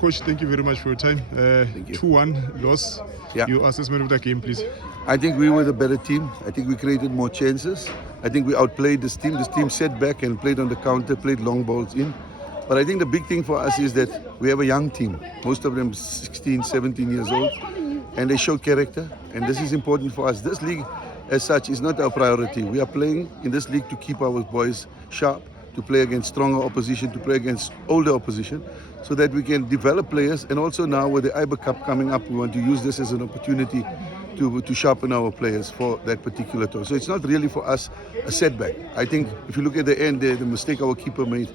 Coach, thank you very much for your time. Thank you. 2-1 loss. Yeah. Your assessment of the game, please. I think we were the better team. I think we created more chances. I think we outplayed this team. This team sat back and played on the counter, played long balls in. But I think the big thing for us is that we have a young team. Most of them 16, 17 years old. And they show character. And this is important for us. This league, as such, is not our priority. We are playing in this league to keep our boys sharp, to play against stronger opposition, to play against older opposition, so that we can develop players. And also now with the IBA Cup coming up, we want to use this as an opportunity to sharpen our players for that particular tour. So it's not really for us a setback. I think if you look at the end there, the mistake our keeper made,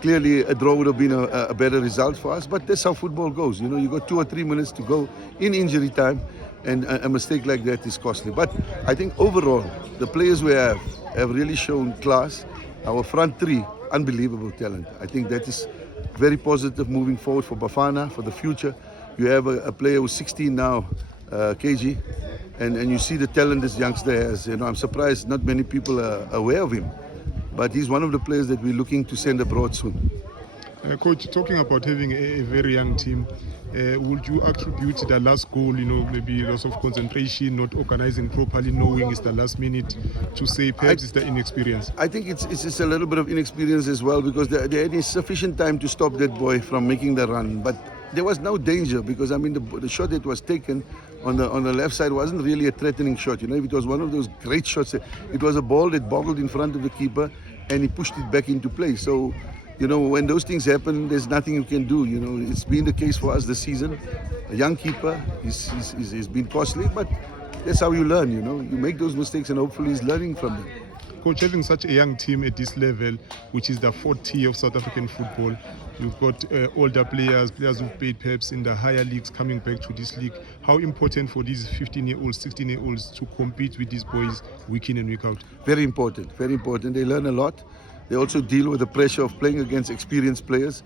clearly a draw would have been a better result for us, but that's how football goes. You know, you got 2 or 3 minutes to go in injury time, and a mistake like that is costly. But I think overall, the players we have really shown class. Our front three, unbelievable talent. I think that is very positive moving forward for Bafana, for the future. You have a player who's 16 now, KG, and you see the talent this youngster has. You know, I'm surprised not many people are aware of him, but he's one of the players that we're looking to send abroad soon. Coach, talking about having a very young team, would you attribute the last goal, maybe loss of concentration, not organizing properly, knowing it's the last minute, to say perhaps it's the inexperience? I think it's a little bit of inexperience as well, because there is sufficient time to stop that boy from making the run. But there was no danger, because I mean the shot that was taken on the left side wasn't really a threatening shot. You know, if it was one of those great shots, it was a ball that boggled in front of the keeper and he pushed it back into play. So, you know, when those things happen, there's nothing you can do. You know, it's been the case for us this season. A young keeper, he's been costly, but that's how you learn. You know, you make those mistakes and hopefully he's learning from them. Coach, having such a young team at this level, which is the fourth tier of South African football, you've got older players who've played perhaps in the higher leagues coming back to this league. How important for these 15-year-olds, 16-year-olds to compete with these boys week in and week out? Very important, very important. They learn a lot. They also deal with the pressure of playing against experienced players.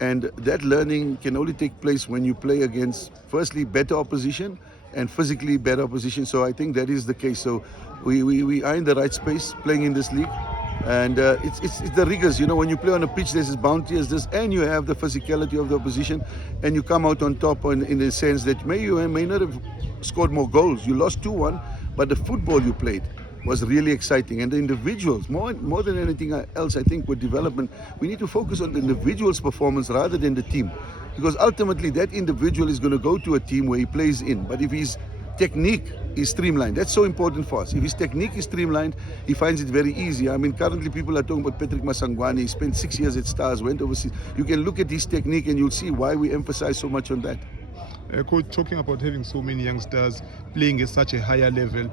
And that learning can only take place when you play against, firstly, better opposition and physically better opposition. So I think that is the case. So we are in the right space playing in this league. And it's the rigors. You know, when you play on a pitch, there's as bounty as this, and you have the physicality of the opposition, and you come out on top in the sense that you may not have scored more goals. You lost 2-1, but the football you played was really exciting. And the individuals, more than anything else, I think with development, we need to focus on the individual's performance rather than the team. Because ultimately that individual is going to go to a team where he plays in. But if his technique is streamlined, that's so important for us. If his technique is streamlined, he finds it very easy. I mean, currently people are talking about Patrick Masangwane. He spent 6 years at Stars, went overseas. You can look at his technique and you'll see why we emphasize so much on that. Coach, talking about having so many youngsters playing at such a higher level,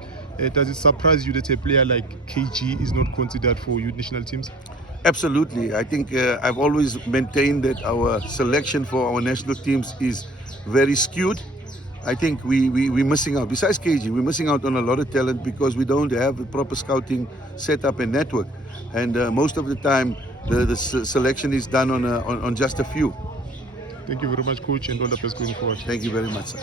does it surprise you that a player like KG is not considered for youth national teams? Absolutely. I think I've always maintained that our selection for our national teams is very skewed. I think we're missing out. Besides KG, we're missing out on a lot of talent because we don't have the proper scouting setup and network. And most of the time, the selection is done on just a few. Thank you very much, Coach, and all the best going forward. Thank you very much, sir.